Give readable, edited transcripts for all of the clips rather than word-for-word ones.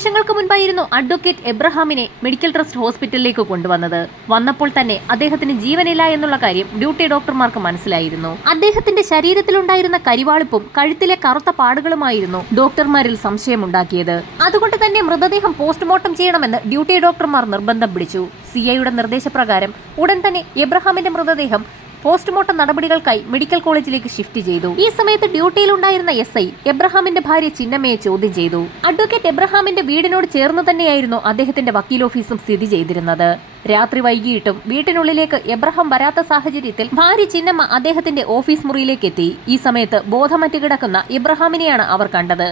നിമിഷങ്ങൾക്ക് മുൻപായിരുന്നു advocate എബ്രഹാമിനെ medical trust ഹോസ്പിറ്റലിലേക്ക് കൊണ്ടുവന്നത്. വന്നപ്പോൾ തന്നെ അദ്ദേഹത്തിന് ജീവനില്ല എന്നുള്ള കാര്യം ഡ്യൂട്ടി ഡോക്ടർമാർക്ക് മനസ്സിലായിരുന്നു. അദ്ദേഹത്തിന്റെ ശരീരത്തിലുണ്ടായിരുന്ന കരിവാളിപ്പും കഴുത്തിലെ കറുത്ത പാടുകളുമായിരുന്നു ഡോക്ടർമാരിൽ സംശയമുണ്ടാക്കിയത്. അതുകൊണ്ട് തന്നെ മൃതദേഹം പോസ്റ്റ്മോർട്ടം ചെയ്യണമെന്ന് ഡ്യൂട്ടി ഡോക്ടർമാർ നിർബന്ധം പിടിച്ചു. സിഐയുടെ നിർദ്ദേശപ്രകാരം ഉടൻ തന്നെ എബ്രഹാമിന്റെ മൃതദേഹം പോസ്റ്റ്മോർട്ടം നടപടികൾക്കായി മെഡിക്കൽ കോളേജിലേക്ക് ഷിഫ്റ്റ് ചെയ്തു. ഈ സമയത്ത് ഡ്യൂട്ടിയിലുണ്ടായിരുന്ന SI എബ്രഹാമിന്റെ ഭാര്യ ചിന്നമ്മയെ ചോദ്യം ചെയ്തു. അഡ്വക്കേറ്റ് എബ്രഹാമിന്റെ വീടിനോട് ചേർന്ന് തന്നെയായിരുന്നു അദ്ദേഹത്തിന്റെ വക്കീൽ ഓഫീസും സ്ഥിതി ചെയ്തിരുന്നത്. രാത്രി വൈകിയിട്ടും വീട്ടിനുള്ളിലേക്ക് എബ്രഹാം വരാത്ത സാഹചര്യത്തിൽ ഭാര്യ ചിന്നമ്മ അദ്ദേഹത്തിന്റെ ഓഫീസ് മുറിയിലേക്ക് എത്തി. ഈ സമയത്ത് ബോധമറ്റ് കിടക്കുന്ന എബ്രഹാമിനെയാണ് അവർ കണ്ടത്.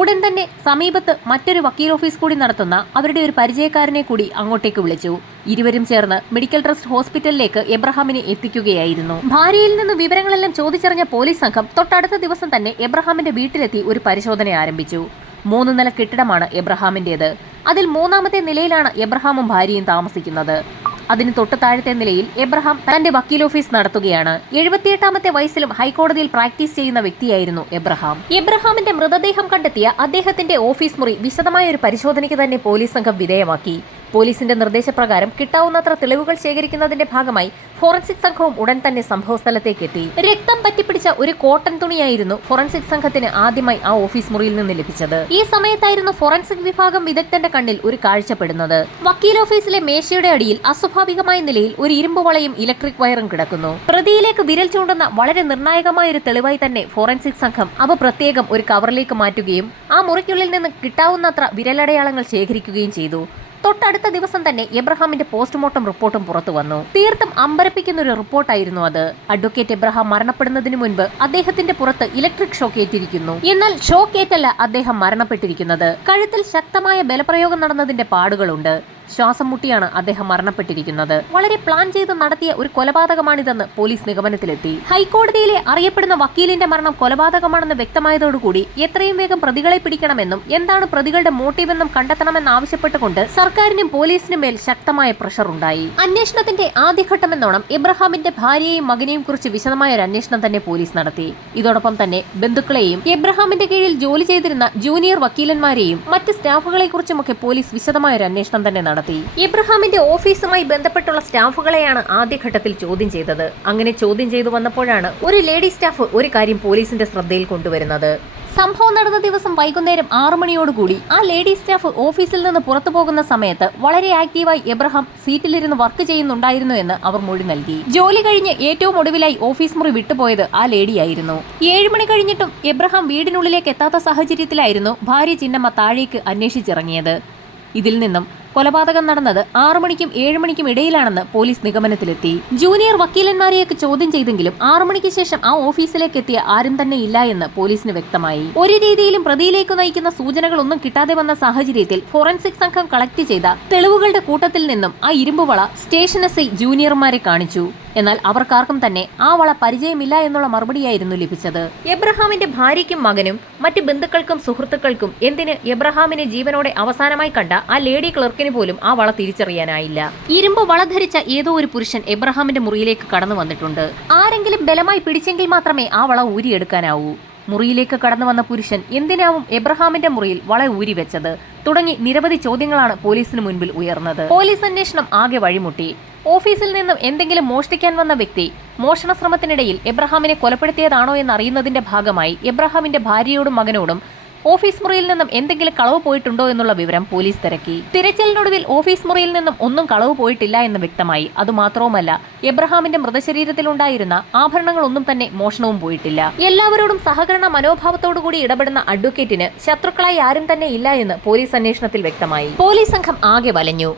ഉടൻ തന്നെ സമീപത്ത് മറ്റൊരു വക്കീൽ ഓഫീസ് കൂടി നടത്തുന്ന അവരുടെ ഒരു പരിചയക്കാരനെ കൂടി അങ്ങോട്ടേക്ക് വിളിച്ചു. ഇരുവരും ചേർന്ന് മെഡിക്കൽ ട്രസ്റ്റ് ഹോസ്പിറ്റലിലേക്ക് എബ്രഹാമിനെ എത്തിക്കുകയായിരുന്നു. ഭാര്യയിൽ നിന്ന് വിവരങ്ങളെല്ലാം ചോദിച്ചറിഞ്ഞ പോലീസ് സംഘം തൊട്ടടുത്ത ദിവസം തന്നെ എബ്രഹാമിന്റെ വീട്ടിലെത്തി ഒരു പരിശോധന ആരംഭിച്ചു. 3 നില കെട്ടിടമാണ് എബ്രഹാമിന്റേത്. അതിൽ 3ാമത്തെ നിലയിലാണ് എബ്രഹാമും ഭാര്യയും താമസിക്കുന്നത്. അതിന് തൊട്ട് താഴത്തെ നിലയിൽ എബ്രഹാം തന്റെ വക്കീൽ ഓഫീസ് നടത്തുകയാണ്. 78ാമത്തെ വയസ്സിലും ഹൈക്കോടതിയിൽ പ്രാക്ടീസ് ചെയ്യുന്ന വ്യക്തിയായിരുന്നു എബ്രഹാം. എബ്രഹാമിന്റെ മൃതദേഹം കണ്ടെത്തിയ അദ്ദേഹത്തിന്റെ ഓഫീസ് മുറി വിശദമായ ഒരു പരിശോധനയ്ക്ക് തന്നെ പോലീസ് സംഘം വിധേയമാക്കി. പോലീസിന്റെ നിർദ്ദേശപ്രകാരം കിട്ടാവുന്നത്ര തെളിവുകൾ ശേഖരിക്കുന്നതിന്റെ ഭാഗമായി ഫോറൻസിക് സംഘവും ഉടൻ തന്നെ സംഭവസ്ഥലത്തേക്ക് എത്തി. രക്തം പറ്റിപ്പിടിച്ച ഒരു കോട്ടൺ തുണിയായിരുന്നു ഫോറൻസിക് സംഘത്തിന് ആദ്യമായി ആ ഓഫീസ് മുറിയിൽ നിന്ന് ലഭിച്ചത്. ഈ സമയത്തായിരുന്നു ഫോറൻസിക് വിഭാഗം വിദഗ്ധന്റെ കണ്ണിൽ ഒരു കാഴ്ചപ്പെടുന്നത്. വക്കീൽ ഓഫീസിലെ മേശയുടെ അടിയിൽ അസ്വാഭാവികമായ നിലയിൽ ഒരു ഇരുമ്പ് വളയും ഇലക്ട്രിക് വയറും കിടക്കുന്നു. പ്രതിയിലേക്ക് വിരൽ ചൂണ്ടുന്ന വളരെ നിർണായകമായ ഒരു തെളിവായി തന്നെ ഫോറൻസിക് സംഘം അവ പ്രത്യേകം ഒരു കവറിലേക്ക് മാറ്റുകയും ആ മുറിക്കുള്ളിൽ നിന്ന് കിട്ടാവുന്നത്ര വിരലടയാളങ്ങൾ ശേഖരിക്കുകയും ചെയ്തു. തൊട്ടടുത്ത ദിവസം തന്നെ എബ്രഹാമിന്റെ പോസ്റ്റ്മോർട്ടം റിപ്പോർട്ടും പുറത്തു വന്നു. തീർത്തും അമ്പരപ്പിക്കുന്ന ഒരു റിപ്പോർട്ടായിരുന്നു അത്. അഡ്വക്കേറ്റ് എബ്രഹാം മരണപ്പെടുന്നതിന് മുൻപ് അദ്ദേഹത്തിന്റെ പുറത്ത് ഇലക്ട്രിക് ഷോക്ക് ഏറ്റിരിക്കുന്നു. എന്നാൽ ഷോക്ക് ഏറ്റല്ല അദ്ദേഹം മരണപ്പെട്ടിരിക്കുന്നത്. കഴുത്തിൽ ശക്തമായ ബലപ്രയോഗം നടന്നതിന്റെ പാടുകളുണ്ട്. ശ്വാസം മുട്ടിയാണ് അദ്ദേഹം മരണപ്പെട്ടിരിക്കുന്നത്. വളരെ പ്ലാൻ ചെയ്ത് നടത്തിയ ഒരു കൊലപാതകമാണിതെന്ന് പോലീസ് നിഗമനത്തിലെത്തി. ഹൈക്കോടതിയിലെ അറിയപ്പെടുന്ന വക്കീലിന്റെ മരണം കൊലപാതകമാണെന്ന് വ്യക്തമായതോടുകൂടി എത്രയും വേഗം പ്രതികളെ പിടിക്കണമെന്നും എന്താണ് പ്രതികളുടെ മോട്ടീവെന്നും കണ്ടെത്തണമെന്നാവശ്യപ്പെട്ടുകൊണ്ട് സർക്കാരിനും പോലീസിനും മേൽ ശക്തമായ പ്രഷർ ഉണ്ടായി. അന്വേഷണത്തിന്റെ ആദ്യഘട്ടമെന്നോണം എബ്രഹാമിന്റെ ഭാര്യയെയും മകനെയും കുറിച്ച് വിശദമായ ഒരു അന്വേഷണം തന്നെ പോലീസ് നടത്തി. ഇതോടൊപ്പം തന്നെ ബന്ധുക്കളെയും എബ്രഹാമിന്റെ കീഴിൽ ജോലി ചെയ്തിരുന്ന ജൂനിയർ വക്കീലന്മാരെയും മറ്റ് സ്റ്റാഫുകളെ കുറിച്ചുമൊക്കെ പോലീസ് വിശദമായ ഒരു അന്വേഷണം തന്നെ നടത്തി. എബ്രഹാമിന്റെ ഓഫീസുമായി ബന്ധപ്പെട്ടുള്ള സ്റ്റാഫുകളെയാണ് ആദ്യഘട്ടത്തിൽ ചോദ്യം ചെയ്തത്. അങ്ങനെ ചോദ്യം ചെയ്തു വന്നപ്പോഴാണ് ഒരു ലേഡി സ്റ്റാഫ് ഒരു കാര്യം പോലീസിന്റെ ശ്രദ്ധയിൽ കൊണ്ടുവരുന്നത്. സംഭവം നടന്ന ദിവസം വൈകുന്നേരം 6 മണിയോടുകൂടി ആ ലേഡി സ്റ്റാഫ് ഓഫീസിൽ നിന്ന് പുറത്തു പോകുന്ന സമയത്ത് വളരെ ആക്റ്റീവായി എബ്രഹാം സീറ്റിലിരുന്ന് വർക്ക് ചെയ്യുന്നുണ്ടായിരുന്നു എന്ന് അവർ മൊഴി നൽകി. ജോലി കഴിഞ്ഞ് ഏറ്റവും ഒടുവിലായി ഓഫീസ് മുറി വിട്ടുപോയത് ആ ലേഡിയായിരുന്നു. 7 മണി കഴിഞ്ഞിട്ടും എബ്രഹാം വീടിനുള്ളിലേക്ക് എത്താത്ത സാഹചര്യത്തിലായിരുന്നു ഭാര്യ ചിന്നമ്മ താഴേക്ക് അന്വേഷിച്ചിറങ്ങിയത്. ഇതിൽ നിന്നും കൊലപാതകം നടന്നത് 6 മണിക്കും 7 മണിക്കും ഇടയിലാണെന്ന് പോലീസ് നിഗമനത്തിലെത്തി. ജൂനിയർ വക്കീലന്മാരെയൊക്കെ ചോദ്യം ചെയ്തെങ്കിലും 6 മണിക്ക് ശേഷം ആ ഓഫീസിലേക്ക് എത്തിയ ആരും തന്നെ ഇല്ല എന്ന് പോലീസിന് വ്യക്തമായി. ഒരു രീതിയിലും പ്രതിയിലേക്ക് നയിക്കുന്ന സൂചനകളൊന്നും കിട്ടാതെ വന്ന സാഹചര്യത്തിൽ ഫോറൻസിക് സംഘം കളക്ട് ചെയ്ത തെളിവുകളുടെ കൂട്ടത്തിൽ നിന്നും ആ ഇരുമ്പ് വള സ്റ്റേഷൻ SI ജൂനിയർമാരെ കാണിച്ചു. എന്നാൽ അവർക്കാർക്കും തന്നെ ആ വള പരിചയമില്ല എന്നുള്ള മറുപടിയായിരുന്നു ലഭിച്ചത്. എബ്രഹാമിന്റെ ഭാര്യയ്ക്കും മകനും മറ്റ് ബന്ധുക്കൾക്കും സുഹൃത്തുക്കൾക്കും എന്തിന് എബ്രഹാമിനെ ജീവനോടെ അവസാനമായി കണ്ട ആ ലേഡി ക്ലർക്കിന് പോലും ആ വള തിരിച്ചറിയാനായില്ല. ഇരുമ്പ് വള ധരിച്ച ഏതോ ഒരു പുരുഷൻ എബ്രഹാമിന്റെ മുറിയിലേക്ക് കടന്നു വന്നിട്ടുണ്ട്. ആരെങ്കിലും ബലമായി പിടിച്ചെങ്കിൽ മാത്രമേ ആ വള ഊരിയെടുക്കാനാവൂ. മുറിയിലേക്ക് കടന്നു വന്ന പുരുഷൻ എന്തിനാവും എബ്രഹാമിന്റെ മുറിയിൽ വള ഊരിവെച്ചത് തുടങ്ങി നിരവധി ചോദ്യങ്ങളാണ് പോലീസിന് മുൻപിൽ ഉയർന്നത്. പോലീസ് അന്വേഷണം ആകെ വഴിമുട്ടി. ഓഫീസിൽ നിന്നും എന്തെങ്കിലും മോഷ്ടിക്കാൻ വന്ന വ്യക്തി മോഷണ ശ്രമത്തിനിടയിൽ എബ്രഹാമിനെ കൊലപ്പെടുത്തിയതാണോ എന്നറിയുന്നതിന്റെ ഭാഗമായി എബ്രഹാമിന്റെ ഭാര്യയോടും മകനോടും ഓഫീസ് മുറിയിൽ നിന്നും എന്തെങ്കിലും കളവ് പോയിട്ടുണ്ടോ എന്നുള്ള വിവരം പോലീസ് തിരക്കി. തിരച്ചിലിനൊടുവിൽ ഓഫീസ് മുറിയിൽ നിന്നും ഒന്നും കളവ് പോയിട്ടില്ല എന്ന് വ്യക്തമായി. അതുമാത്രവുമല്ല, എബ്രഹാമിന്റെ മൃതശരീരത്തിലുണ്ടായിരുന്ന ആഭരണങ്ങളൊന്നും തന്നെ മോഷണവും പോയിട്ടില്ല. എല്ലാവരോടും സഹകരണ മനോഭാവത്തോടുകൂടി ഇടപെടുന്ന അഡ്വക്കേറ്റിന് ശത്രുക്കളായി ആരും തന്നെ ഇല്ല എന്ന് പോലീസ് അന്വേഷണത്തിൽ വ്യക്തമായി. പോലീസ് സംഘം ആകെ വലഞ്ഞു.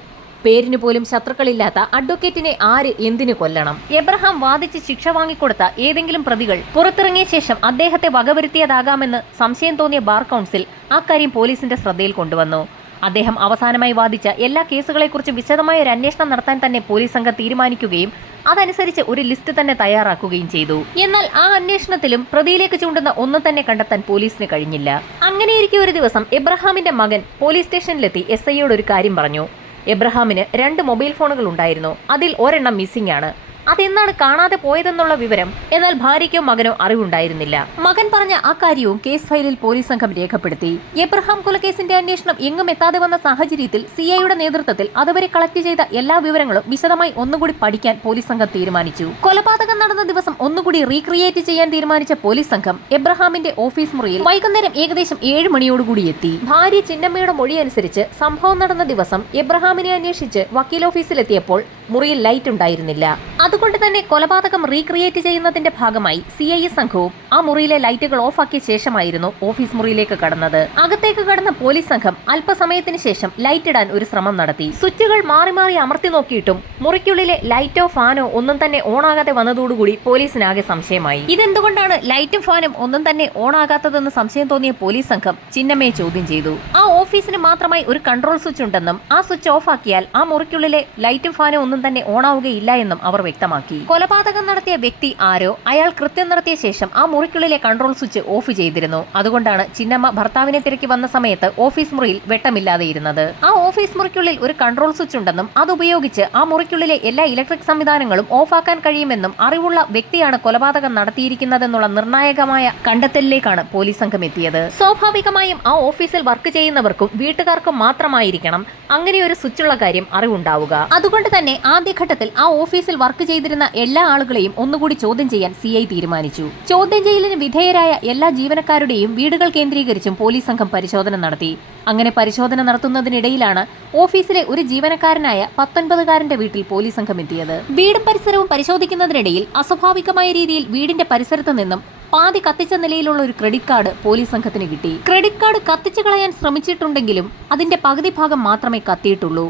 പേരിന് പോലും ശത്രുക്കളില്ലാത്ത അഡ്വക്കേറ്റിനെ ആര് എന്തിനു കൊല്ലണം? എബ്രഹാം വാദിച്ച് ശിക്ഷ വാങ്ങിക്കൊടുത്ത ഏതെങ്കിലും പ്രതികൾ പുറത്തിറങ്ങിയ ശേഷം അദ്ദേഹത്തെ വകവരുത്തിയതാകാമെന്ന് സംശയം തോന്നിയ ബാർ കൗൺസിൽ അക്കാര്യം പോലീസിന്റെ ശ്രദ്ധയിൽ കൊണ്ടുവന്നു. അദ്ദേഹം അവസാനമായി വാദിച്ച എല്ലാ കേസുകളെക്കുറിച്ചും വിശദമായ ഒരു അന്വേഷണം നടത്താൻ തന്നെ പോലീസ് സംഘം തീരുമാനിക്കുകയും അതനുസരിച്ച് ഒരു ലിസ്റ്റ് തന്നെ തയ്യാറാക്കുകയും ചെയ്തു. എന്നാൽ ആ അന്വേഷണത്തിലും പ്രതിയിലേക്ക് ചൂണ്ടുന്ന ഒന്നും തന്നെ കണ്ടെത്താൻ പോലീസിന് കഴിഞ്ഞില്ല. അങ്ങനെയിരിക്കെ ഒരു ദിവസം എബ്രഹാമിന്റെ മകൻ പോലീസ് സ്റ്റേഷനിലെത്തി SIയോട് ഒരു കാര്യം പറഞ്ഞു. എബ്രഹാമിന് 2 മൊബൈൽ ഫോണുകൾ ഉണ്ടായിരുന്നു. അതിൽ ഒരെണ്ണം മിസ്സിംഗ് ആണ്. അതെന്നാണ് കാണാതെ പോയതെന്നുള്ള വിവരം എന്നാൽ ഭാര്യയ്ക്കോ മകനോ അറിവുണ്ടായിരുന്നില്ല. മകൻ പറഞ്ഞ ആ കാര്യവും കേസ് ഫയലിൽ പോലീസ് സംഘം രേഖപ്പെടുത്തി. എബ്രഹാം കൊലക്കേസിന്റെ അന്വേഷണം എങ്ങും എത്താതെ വന്ന സാഹചര്യത്തിൽ സിഐയുടെ നേതൃത്വത്തിൽ അതുവരെ കളക്ട് ചെയ്ത എല്ലാ വിവരങ്ങളും വിശദമായി ഒന്നുകൂടി പഠിക്കാൻ പോലീസ് സംഘം തീരുമാനിച്ചു. കൊലപാതകം നടന്ന ദിവസം ഒന്നുകൂടി റീക്രിയേറ്റ് ചെയ്യാൻ തീരുമാനിച്ച പോലീസ് സംഘം എബ്രഹാമിന്റെ ഓഫീസ് മുറിയിൽ വൈകുന്നേരം ഏകദേശം 7 മണിയോടുകൂടി എത്തി. ഭാര്യ ചിന്നമ്മയുടെ മൊഴി അനുസരിച്ച് സംഭവം നടന്ന ദിവസം എബ്രഹാമിനെ അന്വേഷിച്ച് വക്കീൽ ഓഫീസിലെത്തിയപ്പോൾ മുറിയിൽ ലൈറ്റ് ഉണ്ടായിരുന്നില്ല. അതുകൊണ്ട് തന്നെ കൊലപാതകം റീക്രിയേറ്റ് ചെയ്യുന്നതിന്റെ ഭാഗമായി സിഐ സംഘവും ആ മുറിയിലെ ലൈറ്റുകൾ ഓഫാക്കിയ ശേഷമായിരുന്നു ഓഫീസ് മുറിയിലേക്ക് കടന്നത്. അകത്തേക്ക് കടന്ന പോലീസ് സംഘം അല്പസമയത്തിന് ശേഷം ലൈറ്റ് ഇടാൻ ഒരു ശ്രമം നടത്തി. സ്വിച്ചുകൾ മാറി മാറി അമർത്തി നോക്കിയിട്ടും മുറിക്കുള്ളിലെ ലൈറ്റോ ഫാനോ ഒന്നും തന്നെ ഓണാകാതെ വന്നതോടുകൂടി പോലീസിനാകെ സംശയമായി. ഇതെന്തുകൊണ്ടാണ് ലൈറ്റും ഫാനും ഒന്നും തന്നെ ഓണാകാത്തതെന്ന് സംശയം തോന്നിയ പോലീസ് സംഘം ചിന്നമ്മയെ ചോദ്യം ചെയ്തു. ആ ഓഫീസിന് മാത്രമായി ഒരു കൺട്രോൾ സ്വിച്ച് ഉണ്ടെന്നും ആ സ്വിച്ച് ഓഫ് ആക്കിയാൽ ആ മുറിക്കുള്ളിലെ ലൈറ്റും ഫാനും ഒന്നും തന്നെ ഓണാവുകയില്ല എന്നും അവർ വ്യക്തമാക്കി. കൊലപാതകം നടത്തിയ വ്യക്തി ആരോ അയാൾ കൃത്യം നടത്തിയ ശേഷം ആ മുറിക്കുള്ളിലെ കൺട്രോൾ സ്വിച്ച് ഓഫ് ചെയ്തിരുന്നു. അതുകൊണ്ടാണ് ചിന്നമ്മ ഭർത്താവിനെ തിരക്കി വന്ന സമയത്ത് ഓഫീസ് മുറിയിൽ വെട്ടമില്ലാതെ ഇരുന്നത്. ആ ഓഫീസ് മുറിക്കുള്ളിൽ ഒരു കൺട്രോൾ സ്വിച്ച് ഉണ്ടെന്നും അതുപയോഗിച്ച് ആ മുറിക്കുള്ളിലെ എല്ലാ ഇലക്ട്രിക് സംവിധാനങ്ങളും ഓഫാക്കാൻ കഴിയുമെന്നും അറിവുള്ള വ്യക്തിയാണ് കൊലപാതകം നടത്തിയിരിക്കുന്നതെന്നുള്ള നിർണായകമായ കണ്ടെത്തലിലേക്കാണ് പോലീസ് സംഘം എത്തിയത്. സ്വാഭാവികമായും ആ ഓഫീസിൽ വർക്ക് ചെയ്യുന്നവർക്കും വീട്ടുകാർക്കും മാത്രമായിരിക്കണം അങ്ങനെ ഒരു സ്വിച്ചുള്ള കാര്യം അറിവുണ്ടാവുക. അതുകൊണ്ട് തന്നെ ആദ്യഘട്ടത്തിൽ ആ ഓഫീസിൽ വർക്ക് ചെയ്തിരുന്ന എല്ലാ ആളുകളെയും ഒന്നുകൂടി ചോദ്യം ചെയ്യാൻ സിഐ തീരുമാനിച്ചു. ചോദ്യം ചെയ്യലിന് വിധേയരായ എല്ലാ ജീവനക്കാരുടെയും വീടുകൾ കേന്ദ്രീകരിച്ചും പോലീസ് സംഘം പരിശോധന നടത്തി. അങ്ങനെ പരിശോധന നടത്തുന്നതിനിടയിലാണ് ഓഫീസിലെ ഒരു ജീവനക്കാരനായ 19-കാരന്റെ വീട്ടിൽ പോലീസ് സംഘം എത്തിയത്. വീടും പരിസരവും പരിശോധിക്കുന്നതിനിടയിൽ അസ്വാഭാവികമായ രീതിയിൽ വീടിന്റെ പരിസരത്ത് നിന്നും പാതി കത്തിച്ച നിലയിലുള്ള ഒരു ക്രെഡിറ്റ് കാർഡ് പോലീസ് സംഘത്തിന് കിട്ടി. ക്രെഡിറ്റ് കാർഡ് കത്തിച്ചു കളയാൻ ശ്രമിച്ചിട്ടുണ്ടെങ്കിലും അതിന്റെ പകുതി ഭാഗം മാത്രമേ കത്തിയിട്ടുള്ളൂ.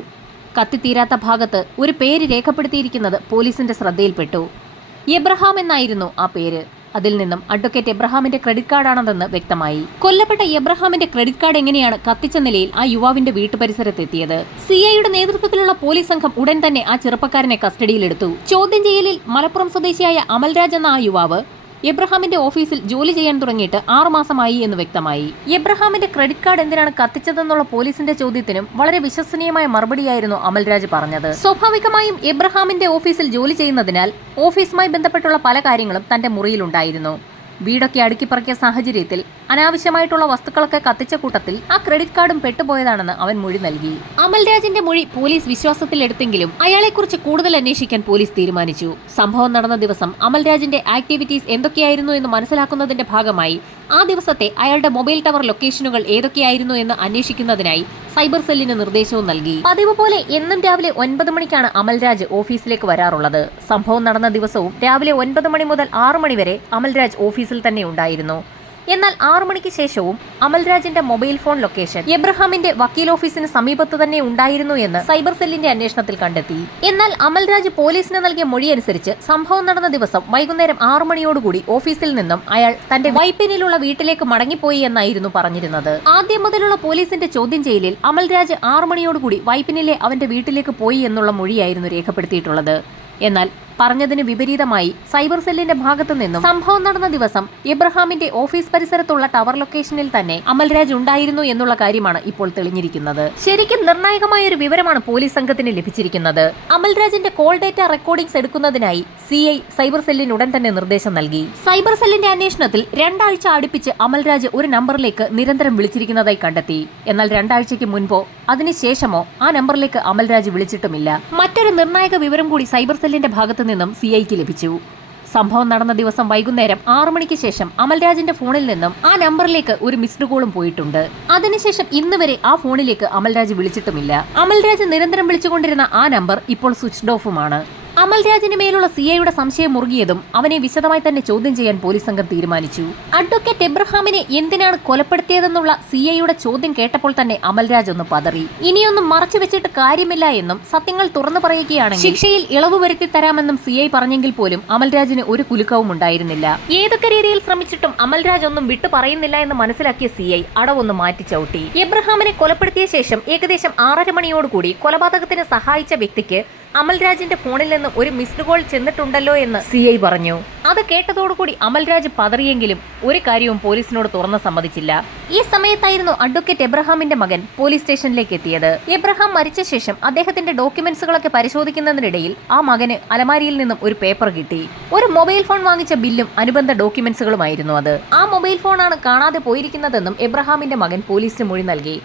കത്തിത്തീരാത്ത ഭാഗത്ത് ഒരു പേര് രേഖപ്പെടുത്തിയിരിക്കുന്നത് പോലീസിന്റെ ശ്രദ്ധയിൽപ്പെട്ടു. എബ്രഹാം എന്നായിരുന്നു ആ പേര്. അതിൽ നിന്നും അഡ്വക്കേറ്റ് എബ്രഹാമിന്റെ ക്രെഡിറ്റ് കാർഡാണെന്ന് വ്യക്തമായി. കൊല്ലപ്പെട്ട എബ്രഹാമിന്റെ ക്രെഡിറ്റ് കാർഡ് എങ്ങനെയാണ് കത്തിച്ച നിലയിൽ ആ യുവാവിന്റെ വീട്ടുപരിസരത്തെത്തിയത്? സിഐയുടെ നേതൃത്വത്തിലുള്ള പോലീസ് സംഘം ഉടൻ തന്നെ ആ ചെറുപ്പക്കാരനെ കസ്റ്റഡിയിലെടുത്തു. ചോദ്യം ചെയ്യലിൽ മലപ്പുറം സ്വദേശിയായ അമൽരാജ് എന്ന ആ യുവാവ് എബ്രഹാമിന്റെ ഓഫീസിൽ ജോലി ചെയ്യാൻ തുടങ്ങിയിട്ട് 6 മാസമായി എന്ന് വ്യക്തമായി. എബ്രഹാമിന്റെ ക്രെഡിറ്റ് കാർഡ് എന്തിനാണ് കത്തിച്ചതെന്നുള്ള പോലീസിന്റെ ചോദ്യത്തിനും വളരെ വിശ്വസനീയമായ മറുപടിയായിരുന്നു അമൽരാജ് പറഞ്ഞത്. സ്വാഭാവികമായും എബ്രഹാമിന്റെ ഓഫീസിൽ ജോലി ചെയ്യുന്നതിനാൽ ഓഫീസുമായി ബന്ധപ്പെട്ടുള്ള പല കാര്യങ്ങളും തന്റെ മുറിയിലുണ്ടായിരുന്നു. വീടൊക്കെ അടുക്കിപ്പറക്കിയ സാഹചര്യത്തിൽ അനാവശ്യമായിട്ടുള്ള വസ്തുക്കളൊക്കെ കത്തിച്ച കൂട്ടത്തിൽ ആ ക്രെഡിറ്റ് കാർഡും പെട്ടുപോയതാണെന്ന് അവൻ മൊഴി നൽകി. അമൽരാജിന്റെ മൊഴി പോലീസ് വിശ്വാസത്തിലെടുത്തെങ്കിലും അയാളെക്കുറിച്ച് കൂടുതൽ അന്വേഷിക്കാൻ പോലീസ് തീരുമാനിച്ചു. സംഭവം നടന്ന ദിവസം അമൽരാജിന്റെ ആക്ടിവിറ്റീസ് എന്തൊക്കെയായിരുന്നു എന്ന് മനസ്സിലാക്കുന്നതിന്റെ ഭാഗമായി ആ ദിവസത്തെ അയാളുടെ മൊബൈൽ ടവർ ലൊക്കേഷനുകൾ ഏതൊക്കെയായിരുന്നു എന്ന് അന്വേഷിക്കുന്നതിനായി സൈബർ സെല്ലിന് നിർദ്ദേശവും നൽകി. പതിവ് പോലെ എന്നും രാവിലെ 9 മണിക്കാണ് അമൽരാജ് ഓഫീസിലേക്ക് വരാറുള്ളത്. സംഭവം നടന്ന ദിവസവും രാവിലെ 9 മണി മുതൽ 6 മണി വരെ അമൽരാജ് ഓഫീസിൽ തന്നെ ഉണ്ടായിരുന്നു. എന്നാൽ 6 മണിക്ക് ശേഷവും അമൽരാജിന്റെ മൊബൈൽ ഫോൺ ലൊക്കേഷൻ എബ്രഹാമിന്റെ വക്കീൽ ഓഫീസിന് സമീപത്ത് തന്നെ ഉണ്ടായിരുന്നു എന്ന് സൈബർ സെല്ലിന്റെ അന്വേഷണത്തിൽ കണ്ടെത്തി. എന്നാൽ അമൽരാജ് പോലീസിന് നൽകിയ മൊഴി അനുസരിച്ച് സംഭവം നടന്ന ദിവസം വൈകുന്നേരം 6 മണിയോടുകൂടി ഓഫീസിൽ നിന്നും അയാൾ തന്റെ വൈപ്പിനിലുള്ള വീട്ടിലേക്ക് മടങ്ങിപ്പോയി എന്നായിരുന്നു പറഞ്ഞിരുന്നത്. ആദ്യം മുതലുള്ള പോലീസിന്റെ ചോദ്യം ചെയ്യലിൽ അമൽരാജ് 6 മണിയോടുകൂടി വൈപ്പിനിലെ അവന്റെ വീട്ടിലേക്ക് പോയി എന്നുള്ള മൊഴിയായിരുന്നു രേഖപ്പെടുത്തിയിട്ടുള്ളത്. എന്നാൽ പറഞ്ഞതിന് വിപരീതമായി സൈബർ സെല്ലിന്റെ ഭാഗത്തു നിന്നും സംഭവം നടന്ന ദിവസം എബ്രഹാമിന്റെ ഓഫീസ് പരിസരത്തുള്ള ടവർ ലൊക്കേഷനിൽ തന്നെ അമൽരാജ് ഉണ്ടായിരുന്നു എന്നുള്ള കാര്യമാണ് ഇപ്പോൾ തെളിഞ്ഞിരിക്കുന്നത്. ശരിക്കും നിർണായകമായ ഒരു വിവരമാണ് പോലീസ് സംഘത്തിന് ലഭിച്ചിരിക്കുന്നത്. അമൽരാജിന്റെ കോൾ ഡേറ്റ റെക്കോർഡിംഗ്സ് എടുക്കുന്നതിനായി സിഐ സൈബർ സെല്ലിന് ഉടൻ തന്നെ നിർദ്ദേശം നൽകി. സൈബർ സെല്ലിന്റെ അന്വേഷണത്തിൽ 2 ആഴ്ച അടുപ്പിച്ച് അമൽരാജ് ഒരു നമ്പറിലേക്ക് നിരന്തരം വിളിച്ചിരിക്കുന്നതായി കണ്ടെത്തി. എന്നാൽ 2 ആഴ്ചയ്ക്ക് മുൻപോ അതിനുശേഷമോ ആ നമ്പറിലേക്ക് അമൽരാജ് വിളിച്ചിട്ടുമില്ല. മറ്റൊരു നിർണായക വിവരം കൂടി സൈബർ സെല്ലിന്റെ ഭാഗത്തു നിന്നും സിഐക്ക് ലഭിച്ചു. സംഭവം നടന്ന ദിവസം വൈകുന്നേരം 6 മണിക്ക് ശേഷം അമൽരാജിന്റെ ഫോണിൽ നിന്നും ആ നമ്പറിലേക്ക് ഒരു മിസ്ഡ് കോളും പോയിട്ടുണ്ട്. അതിനുശേഷം ഇന്ന് വരെ ആ ഫോണിലേക്ക് അമൽരാജ് വിളിച്ചിട്ടുമില്ല. അമൽരാജ് നിരന്തരം വിളിച്ചുകൊണ്ടിരുന്ന ആ നമ്പർ ഇപ്പോൾ സ്വിച്ച്ഡ് ഓഫുമാണ്. അമൽരാജിന് മേലുള്ള സിഐയുടെ സംശയം മുറുകിയതും അവനെ വിശദമായി തന്നെ ചോദ്യം ചെയ്യാൻ പോലീസ് സംഘം തീരുമാനിച്ചു. അഡ്വക്കേറ്റ് എബ്രഹാമിനെ എന്തിനാണ് കൊലപ്പെടുത്തിയതെന്നുള്ള സിഐയുടെ ചോദ്യം കേട്ടപ്പോൾ തന്നെ അമൽരാജ് ഒന്ന് പതറി. ഇനിയൊന്നും മറച്ചു വെച്ചിട്ട് കാര്യമില്ല എന്നും സത്യങ്ങൾ തുറന്നു പറയുകയാണെങ്കിൽ ശിക്ഷയിൽ ഇളവ് വരുത്തി തരാമെന്നും സിഐ പറഞ്ഞെങ്കിൽ പോലും അമൽരാജിന് ഒരു കുലുക്കവും ഉണ്ടായിരുന്നില്ല. ഏതൊക്കെ രീതിയിൽ ശ്രമിച്ചിട്ടും അമൽരാജ് ഒന്നും വിട്ടു പറയുന്നില്ല എന്ന് മനസ്സിലാക്കിയ സിഐ അടവൊന്ന് മാറ്റി ചവിട്ടി. എബ്രഹാമിനെ കൊലപ്പെടുത്തിയ ശേഷം ഏകദേശം 6:30 മണിയോടുകൂടി കൊലപാതകത്തിന് സഹായിച്ച വ്യക്തിക്ക് അമൽരാജിന്റെ ഫോണിൽ നിന്ന് ഒരു മിസ്ഡ് കോൾ ചെന്നിട്ടുണ്ടല്ലോ എന്ന് CI പറഞ്ഞു. അത് കേട്ടതോടുകൂടി അമൽരാജ് പതറിയെങ്കിലും ഒരു കാര്യവും പോലീസിനോട് തുറന്ന് സമ്മതിച്ചില്ല. ഈ സമയത്തായിരുന്നു അഡ്വക്കേറ്റ് എബ്രഹാമിന്റെ മകൻ പോലീസ് സ്റ്റേഷനിലേക്ക് എത്തിയത്. എബ്രഹാം മരിച്ച ശേഷം അദ്ദേഹത്തിന്റെ ഡോക്യുമെന്റ്സുകളൊക്കെ പരിശോധിക്കുന്നതിനിടയിൽ ആ മകന് അലമാരിയിൽ നിന്നും ഒരു പേപ്പർ കിട്ടി. ഒരു മൊബൈൽ ഫോൺ വാങ്ങിച്ച ബില്ലും അനുബന്ധ ഡോക്യുമെന്റ്സുകളുമായിരുന്നു അത്. ആ മൊബൈൽ ഫോണാണ് കാണാതെ പോയിരിക്കുന്നതെന്നും എബ്രഹാമിന്റെ മകൻ പോലീസിന് മൊഴി നൽകി.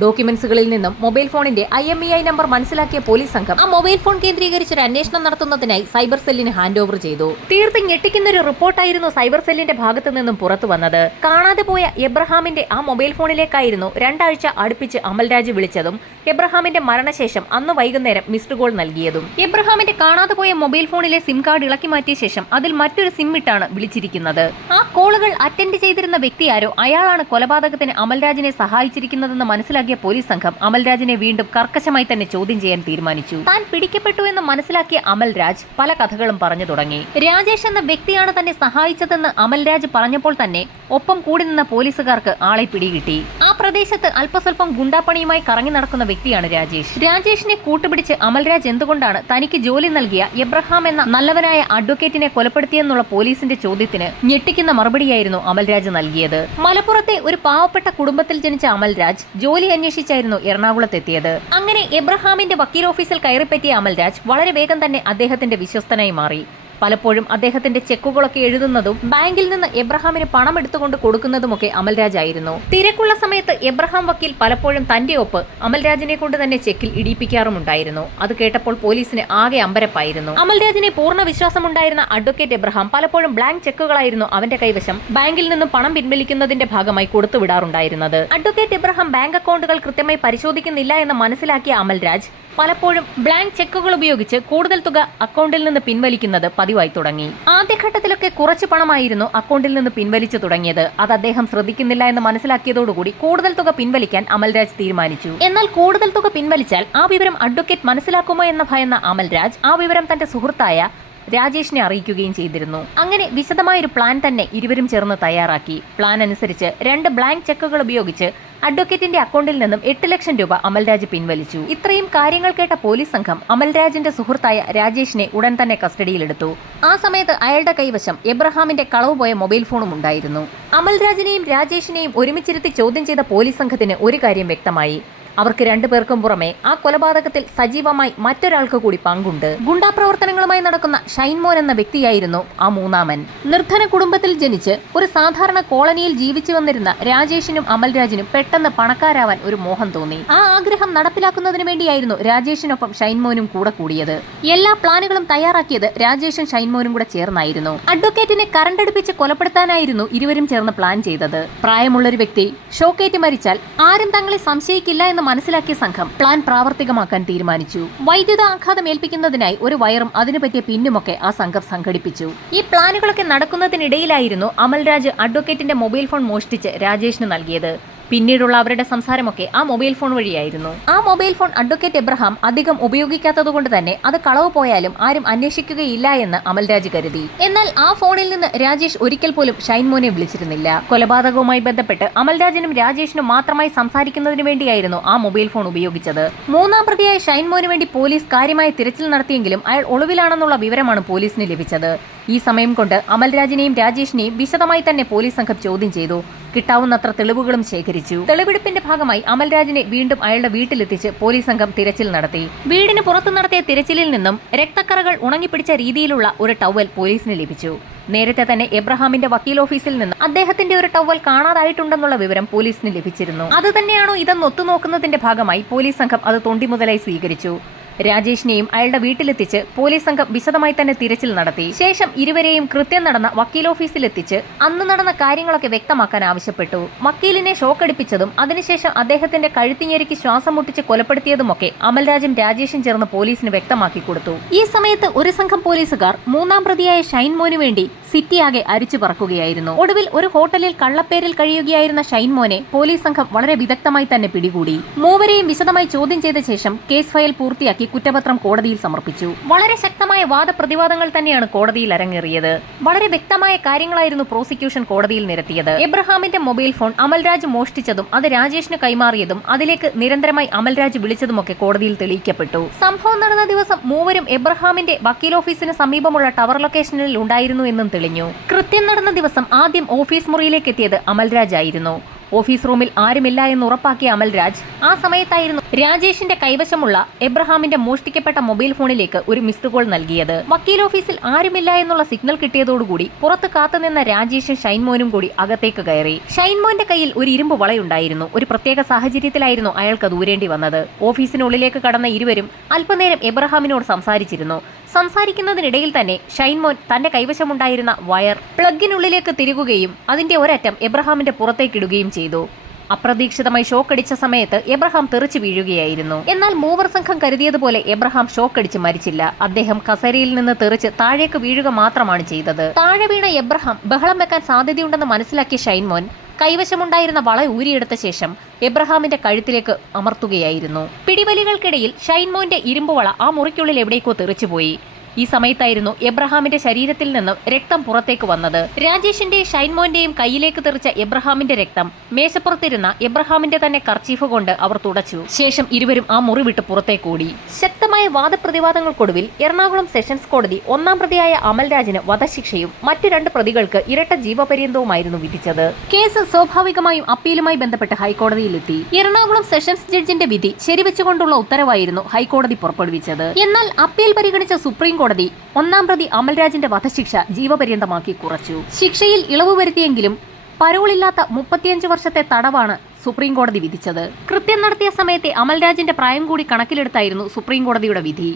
ഡോക്യുമെന്റ്സുകളിൽ നിന്നും മൊബൈൽ ഫോണിന്റെ IMEI നമ്പർ മനസ്സിലാക്കിയ പോലീസ് സംഘം ആ മൊബൈൽ ഫോൺ കേന്ദ്രീകരിച്ച് ഒരു അന്വേഷണം നടത്തുന്നതിനായി സൈബർ സെല്ലിന് ഹാൻഡ് ഓവർ ചെയ്തു. തീർത്തും ഞെട്ടിക്കുന്ന ഒരു റിപ്പോർട്ടായിരുന്നു സൈബർ സെല്ലിന്റെ ഭാഗത്തു നിന്നും പുറത്തു വന്നത്. കാണാതെ പോയ എബ്രഹാമിന്റെ ആ മൊബൈൽ ഫോണിലേക്കായിരുന്നു 2 ആഴ്ച അടുപ്പിച്ച് അമൽരാജ് വിളിച്ചതും എബ്രഹാമിന്റെ മരണശേഷം അന്ന് വൈകുന്നേരം മിസ്ഡ് കോൾ നൽകിയതും. എബ്രഹാമിന്റെ കാണാതെ പോയ മൊബൈൽ ഫോണിലെ സിം കാർഡ് ഇളക്കി മാറ്റിയ ശേഷം അതിൽ മറ്റൊരു സിം ഇട്ടാണ് വിളിച്ചിരിക്കുന്നത്. ആ കോളുകൾ അറ്റൻഡ് ചെയ്തിരുന്ന വ്യക്തിയാരോ അയാളാണ് കൊലപാതകത്തിന് അമൽരാജിനെ സഹായിച്ചിരിക്കുന്നതെന്ന് മനസ്സിലാക്കി പോലീസ് സംഘം അമൽരാജിനെ വീണ്ടും കർക്കശമായി തന്നെ ചോദ്യം ചെയ്യാൻ തീരുമാനിച്ചു. താൻ പിടിക്കപ്പെട്ടു എന്ന് മനസ്സിലാക്കിയ അമൽരാജ് പല കഥകളും പറഞ്ഞു തുടങ്ങി. രാജേഷ് എന്ന വ്യക്തിയാണ് തന്നെ സഹായിച്ചതെന്ന് അമൽരാജ് പറഞ്ഞപ്പോൾ തന്നെ ഒപ്പം കൂടി നിന്ന പോലീസുകാർക്ക് ആളെ പിടികിട്ടി. ആ പ്രദേശത്ത് അല്പസ്വല്പം ഗുണ്ടാപ്പണിയുമായി കറങ്ങി നടക്കുന്ന വ്യക്തിയാണ് രാജേഷ്. രാജേഷിനെ കൂട്ടുപിടിച്ച് അമൽരാജ് എന്തുകൊണ്ടാണ് തനിക്ക് ജോലി നൽകിയ എബ്രഹാം എന്ന നല്ലവനായ അഡ്വക്കേറ്റിനെ കൊലപ്പെടുത്തിയെന്നുള്ള പോലീസിന്റെ ചോദ്യത്തിന് ഞെട്ടിക്കുന്ന മറുപടിയായിരുന്നു അമൽരാജ് നൽകിയത്. മലപ്പുറത്തെ ഒരു പാവപ്പെട്ട കുടുംബത്തിൽ ജനിച്ച അമൽരാജ് ജോലി അന്വേഷിച്ചായിരുന്നു എറണാകുളത്തെത്തിയത്. അങ്ങനെ എബ്രഹാമിന്റെ വക്കീൽ ഓഫീസിൽ കയറിപ്പറ്റിയ അമൽരാജ് വളരെ വേഗം തന്നെ അദ്ദേഹത്തിന്റെ വിശ്വസ്തനായി മാറി. പലപ്പോഴും അദ്ദേഹത്തിന്റെ ചെക്കുകളൊക്കെ എഴുതുന്നതും ബാങ്കിൽ നിന്ന് എബ്രഹാമിന് പണം എടുത്തുകൊണ്ട് കൊടുക്കുന്നതുമൊക്കെ അമൽരാജ് ആയിരുന്നു. തിരക്കുള്ള സമയത്ത് എബ്രഹാം വക്കീൽ പലപ്പോഴും തന്റെ ഒപ്പ് അമൽരാജിനെ കൊണ്ട് തന്നെ ചെക്കിൽ ഇടിപ്പിക്കാറുമുണ്ടായിരുന്നു. അത് കേട്ടപ്പോൾ പോലീസിന് ആകെ അമ്പരപ്പായിരുന്നു. അമൽരാജിനെ പൂർണ്ണ വിശ്വാസമുണ്ടായിരുന്ന അഡ്വക്കേറ്റ് എബ്രഹാം പലപ്പോഴും ബ്ലാങ്ക് ചെക്കുകളായിരുന്നു അവന്റെ കൈവശം ബാങ്കിൽ നിന്നും പണം പിൻവലിക്കുന്നതിന്റെ ഭാഗമായി കൊടുത്തുവിടാറുണ്ടായിരുന്നത്. അഡ്വക്കേറ്റ് എബ്രഹാം ബാങ്ക് അക്കൗണ്ടുകൾ കൃത്യമായി പരിശോധിക്കുന്നില്ല എന്ന് മനസ്സിലാക്കിയ അമൽരാജ് പലപ്പോഴും ബ്ലാങ്ക് ചെക്കുകൾ ഉപയോഗിച്ച് കൂടുതൽ തുക അക്കൗണ്ടിൽ നിന്ന് പിൻവലിക്കുന്നത് പതിവായി തുടങ്ങി. ആദ്യഘട്ടത്തിലൊക്കെ കുറച്ച് പണമായിരുന്നു അക്കൗണ്ടിൽ നിന്ന് പിൻവലിച്ചു തുടങ്ങിയത്. അത് അദ്ദേഹം ശ്രദ്ധിക്കുന്നില്ല എന്ന് മനസ്സിലാക്കിയതോടുകൂടി കൂടുതൽ തുക പിൻവലിക്കാൻ അമൽരാജ് തീരുമാനിച്ചു. എന്നാൽ കൂടുതൽ തുക പിൻവലിച്ചാൽ ആ വിവരം അഡ്വക്കേറ്റ് മനസ്സിലാക്കുമോ എന്ന ഭയന്ന അമൽരാജ് ആ വിവരം തന്റെ സുഹൃത്തായ രാജേഷിനെ അറിയിക്കുകയും ചെയ്തിരുന്നു. അങ്ങനെ വിശദമായൊരു പ്ലാൻ തന്നെ ഇരുവരും ചേർന്ന് തയ്യാറാക്കി. പ്ലാൻ അനുസരിച്ച് 2 ബ്ലാങ്ക് ചെക്കുകൾ ഉപയോഗിച്ച് അഡ്വക്കേറ്റിന്റെ അക്കൗണ്ടിൽ നിന്നും 8 ലക്ഷം രൂപ അമൽരാജ് പിൻവലിച്ചു. ഇത്രയും കാര്യങ്ങൾ കേട്ട പോലീസ് സംഘം അമൽരാജിന്റെ സുഹൃത്തായ രാജേഷിനെ ഉടൻ തന്നെ കസ്റ്റഡിയിലെടുത്തു. ആ സമയത്ത് അയാളുടെ കൈവശം എബ്രഹാമിന്റെ കളവ് പോയ മൊബൈൽ ഫോണും ഉണ്ടായിരുന്നു. അമൽരാജിനെയും രാജേഷിനെയും ഒരുമിച്ചിരുത്തി ചോദ്യം ചെയ്ത പോലീസ് സംഘത്തിന് ഒരു കാര്യം വ്യക്തമായി. അവർക്ക് 2 പേർക്കും പുറമെ ആ കൊലപാതകത്തിൽ സജീവമായി മറ്റൊരാൾക്ക് കൂടി പങ്കുണ്ട്. ഗുണ്ടാ പ്രവർത്തനങ്ങളുമായി നടക്കുന്ന ഷൈൻമോൻ എന്ന വ്യക്തിയായിരുന്നു ആ മൂന്നാമൻ. നിർധന കുടുംബത്തിൽ ജനിച്ച് ഒരു സാധാരണ കോളനിയിൽ ജീവിച്ചു വന്നിരുന്ന രാജേഷിനും അമൽരാജിനും പെട്ടെന്ന് പണക്കാരാവാൻ ഒരു മോഹം തോന്നി. ആ ആഗ്രഹം നടപ്പിലാക്കുന്നതിന് വേണ്ടിയായിരുന്നു രാജേഷിനൊപ്പം ഷൈൻമോനും കൂടെ കൂടിയത്. എല്ലാ പ്ലാനുകളും തയ്യാറാക്കിയത് രാജേഷും ഷൈൻമോനും കൂടെ ചേർന്നായിരുന്നു. അഡ്വക്കേറ്റിനെ കറണ്ടടുപ്പിച്ച് കൊലപ്പെടുത്താനായിരുന്നു ഇരുവരും ചേർന്ന് പ്ലാൻ ചെയ്തത്. പ്രായമുള്ളൊരു വ്യക്തി ഷോക്കേറ്റ് മരിച്ചാൽ ആരും തങ്ങളെ സംശയിക്കില്ല എന്ന് മനസ്സിലാക്കിയ സംഘം പ്ലാൻ പ്രാവർത്തികമാക്കാൻ തീരുമാനിച്ചു. വൈദ്യുത ആഘാതം ഏൽപ്പിക്കുന്നതിനായി ഒരു വയറും അതിനു പറ്റിയ പിന്നുമൊക്കെ ആ സംഘം സംഘടിപ്പിച്ചു. ഈ പ്ലാനുകളൊക്കെ നടക്കുന്നതിനിടയിലായിരുന്നു അമൽരാജ് അഡ്വക്കേറ്റിന്റെ മൊബൈൽ ഫോൺ മോഷ്ടിച്ച് രാജേഷിന് നൽകിയത്. പിന്നീടുള്ള അവരുടെ സംസാരമൊക്കെ ആ മൊബൈൽ ഫോൺ വഴിയായിരുന്നു. ആ മൊബൈൽ ഫോൺ അഡ്വക്കേറ്റ് എബ്രഹാം അധികം ഉപയോഗിക്കാത്തതുകൊണ്ട് തന്നെ അത് കളവ് പോയാലും ആരും അന്വേഷിക്കുകയില്ല എന്ന് അമൽരാജ് കരുതി. എന്നാൽ ആ ഫോണിൽ നിന്ന് രാജേഷ് ഒരിക്കൽ പോലും ഷൈൻമോനെ വിളിച്ചിരുന്നില്ല. കൊലപാതകവുമായി ബന്ധപ്പെട്ട് അമൽരാജിനും രാജേഷിനും മാത്രമായി സംസാരിക്കുന്നതിന് വേണ്ടിയായിരുന്നു ആ മൊബൈൽ ഫോൺ ഉപയോഗിച്ചത്. മൂന്നാം പ്രതിയായ ഷൈൻമോന് വേണ്ടി പോലീസ് കാര്യമായ തിരച്ചിൽ നടത്തിയെങ്കിലും അയാൾ ഒളിവിലാണെന്നുള്ള വിവരമാണ് പോലീസിന് ലഭിച്ചത്. ഈ സമയം കൊണ്ട് അമൽരാജിനെയും രാജേഷിനെയും വിശദമായി തന്നെ പോലീസ് സംഘം ചോദ്യം ചെയ്തു. കിട്ടാവുന്നത്ര തെളിവുകളും ശേഖരിച്ചു. തെളിവെടുപ്പിന്റെ ഭാഗമായി അമൽരാജിനെ വീണ്ടും അയാളുടെ വീട്ടിലെത്തിച്ച് പോലീസ് സംഘം തിരച്ചിൽ നടത്തി. വീടിന് പുറത്തു നടത്തിയ തിരച്ചിലിൽ നിന്നും രക്തക്കറകൾ ഉണങ്ങിപ്പിടിച്ച രീതിയിലുള്ള ഒരു ടവൽ പോലീസിന് ലഭിച്ചു. നേരത്തെ തന്നെ എബ്രഹാമിന്റെ വക്കീൽ ഓഫീസിൽ നിന്ന് അദ്ദേഹത്തിന്റെ ഒരു ടവൽ കാണാതായിട്ടുണ്ടെന്നുള്ള വിവരം പോലീസിന് ലഭിച്ചിരുന്നു. അത് തന്നെയാണോ ഇതെന്ന് ഒത്തുനോക്കുന്നതിന്റെ ഭാഗമായി പോലീസ് സംഘം അത് തൊണ്ടി മുതലായി സ്വീകരിച്ചു. രാജേഷിനെയും അയാളുടെ വീട്ടിലെത്തിച്ച് പോലീസ് സംഘം വിശദമായി തന്നെ തിരച്ചിൽ നടത്തി. ശേഷം ഇരുവരെയും കൃത്യം നടന്ന വക്കീൽ ഓഫീസിലെത്തിച്ച് അന്ന് നടന്ന കാര്യങ്ങളൊക്കെ വ്യക്തമാക്കാൻ ആവശ്യപ്പെട്ടു. വക്കീലിനെ ഷോക്കടിപ്പിച്ചതും അതിനുശേഷം അദ്ദേഹത്തിന്റെ കഴുത്തിഞ്ഞെരുക്കി ശ്വാസം മുട്ടിച്ച് കൊലപ്പെടുത്തിയതുമൊക്കെ അമൽരാജും രാജേഷും ചേർന്ന് പോലീസിന് വ്യക്തമാക്കി കൊടുത്തു. ഈ സമയത്ത് ഒരു സംഘം പോലീസുകാർ മൂന്നാം പ്രതിയായ ഷൈൻമോന് വേണ്ടി സിറ്റിയാകെ അരിച്ചു പറക്കുകയായിരുന്നു. ഒടുവിൽ ഒരു ഹോട്ടലിൽ കള്ളപ്പേരിൽ കഴിയുകയായിരുന്ന ഷൈൻമോനെ പോലീസ് സംഘം വളരെ വിദഗ്ധമായി തന്നെ പിടികൂടി. മൂവരെയും വിശദമായി ചോദ്യം ചെയ്ത ശേഷം കേസ് ഫയൽ പൂർത്തിയാക്കി നൽകി കുറ്റപത്രം കോടതിയിൽ സമർപ്പിച്ചു. വളരെ ശക്തമായ വാദപ്രതിവാദങ്ങൾ തന്നെയാണ് കോടതിയിൽ അരങ്ങേറിയത്. വളരെ വ്യക്തമായ കാര്യങ്ങളായിരുന്നു പ്രോസിക്യൂഷൻ കോടതിയിൽ നിരത്തിയത്. എബ്രഹാമിന്റെ മൊബൈൽ ഫോൺ അമൽരാജ് മോഷ്ടിച്ചതും അത് രാജേഷിന് കൈമാറിയതും അതിലേക്ക് നിരന്തരമായി അമൽരാജ് വിളിച്ചതുമൊക്കെ കോടതിയിൽ തെളിയിക്കപ്പെട്ടു. സംഭവം നടന്ന ദിവസം മൂവരും എബ്രഹാമിന്റെ വക്കീൽ ഓഫീസിന് സമീപമുള്ള ടവർ ലൊക്കേഷനിൽ ഉണ്ടായിരുന്നു എന്നും തെളിഞ്ഞു. കൃത്യം നടന്ന ദിവസം ആദ്യം ഓഫീസ് മുറിയിലേക്ക് എത്തിയത് അമൽരാജ് ആയിരുന്നു. ഓഫീസ് റൂമിൽ ആരുമില്ല എന്ന് ഉറപ്പാക്കിയ അമൽരാജ് ആ സമയത്തായിരുന്നു രാജേഷിന്റെ കൈവശമുള്ള എബ്രഹാമിന്റെ മോഷ്ടിക്കപ്പെട്ട മൊബൈൽ ഫോണിലേക്ക് ഒരു മിസ്ഡ് കോൾ നൽകിയത്. വക്കീൽ ഓഫീസിൽ ആരുമില്ല എന്നുള്ള സിഗ്നൽ കിട്ടിയതോടുകൂടി പുറത്ത് കാത്തുനിന്ന രാജേഷും ഷൈൻമോനും കൂടി അകത്തേക്ക് കയറി. ഷൈൻമോന്റെ കയ്യിൽ ഒരു ഇരുമ്പ് വളയുണ്ടായിരുന്നു. ഒരു പ്രത്യേക സാഹചര്യത്തിലായിരുന്നു അയാൾക്ക് ദൂരേണ്ടി വന്നത്. ഓഫീസിനുള്ളിലേക്ക് കടന്ന ഇരുവരും അല്പനേരം എബ്രഹാമിനോട് സംസാരിച്ചിരുന്നു. സംസാരിക്കുന്നതിനിടയിൽ തന്നെ ഷൈൻമോൻ തന്റെ കൈവശമുണ്ടായിരുന്ന വയർ പ്ലഗിനുള്ളിലേക്ക് തിരുകുകയും അതിന്റെ ഒരറ്റം എബ്രഹാമിന്റെ പുറത്തേക്കിടുകയും ചെയ്തു. അപ്രതീക്ഷിതമായി ഷോക്കടിച്ച സമയത്ത് എബ്രഹാം തെറിച്ചു വീഴുകയായിരുന്നു. എന്നാൽ മൂവർ സംഘം കരുതിയതുപോലെ എബ്രഹാം ഷോക്കടിച്ച് മരിച്ചില്ല. അദ്ദേഹം കസേരയിൽ നിന്ന് തെറിച്ച് താഴേക്ക് വീഴുക മാത്രമാണ് ചെയ്തത്. താഴെ വീണ എബ്രഹാം ബഹളം വെക്കാൻ സാധ്യതയുണ്ടെന്ന് മനസ്സിലാക്കിയ ഷൈൻമോൻ കൈവശമുണ്ടായിരുന്ന വള ഊരിയെടുത്ത ശേഷം എബ്രഹാമിന്റെ കഴുത്തിലേക്ക് അമർത്തുകയായിരുന്നു. പിടിവലികൾക്കിടയിൽ ഷൈൻമോന്റെ ഇരുമ്പുവള ആ മുറിക്കുള്ളിൽ എവിടേക്കോ തെറിച്ചുപോയി. ഈ സമയത്തായിരുന്നു എബ്രഹാമിന്റെ ശരീരത്തിൽ നിന്ന് രക്തം പുറത്തേക്ക് വന്നത്. രാജേഷിന്റെയും ഷൈൻമോന്റെയും കയ്യിലേക്ക് തെറിച്ച എബ്രഹാമിന്റെ രക്തം മേശപ്പുറത്തിരുന്ന എബ്രഹാമിന്റെ തന്നെ കർച്ചീഫ് കൊണ്ട് അവർ തുടച്ചു. ശേഷം ഇരുവരും ആ മുറി വിട്ട് പുറത്തേക്കോടി. ശക്തമായ വാദപ്രതിവാദങ്ങൾക്കൊടുവിൽ എറണാകുളം സെഷൻസ് കോടതി ഒന്നാം പ്രതിയായ അമൽരാജിന് വധശിക്ഷയും മറ്റു 2 പ്രതികൾക്ക് ഇരട്ട ജീവപര്യന്തവുമായിരുന്നു വിധിച്ചത്. കേസ് സ്വാഭാവികമായും അപ്പീലുമായി ബന്ധപ്പെട്ട് ഹൈക്കോടതിയിലെത്തി. എറണാകുളം സെഷൻസ് ജഡ്ജിന്റെ വിധി ശരിവെച്ചുകൊണ്ടുള്ള ഉത്തരവായിരുന്നു ഹൈക്കോടതി പുറപ്പെടുവിച്ചത്. എന്നാൽ അപ്പീൽ പരിഗണിച്ച സുപ്രീം കോടതി ഒന്നാം പ്രതി അമൽരാജിന്റെ വധശിക്ഷ ജീവപര്യന്തമാക്കി കുറച്ചു. ശിക്ഷയിൽ ഇളവ് വരുത്തിയെങ്കിലും പരോളില്ലാത്ത 35 വർഷത്തെ തടവാണ് സുപ്രീം കോടതി വിധിച്ചത്. കൃത്യം നടത്തിയ സമയത്തെ അമൽരാജിന്റെ പ്രായം കൂടി കണക്കിലെടുത്തായിരുന്നു സുപ്രീം കോടതിയുടെ വിധി.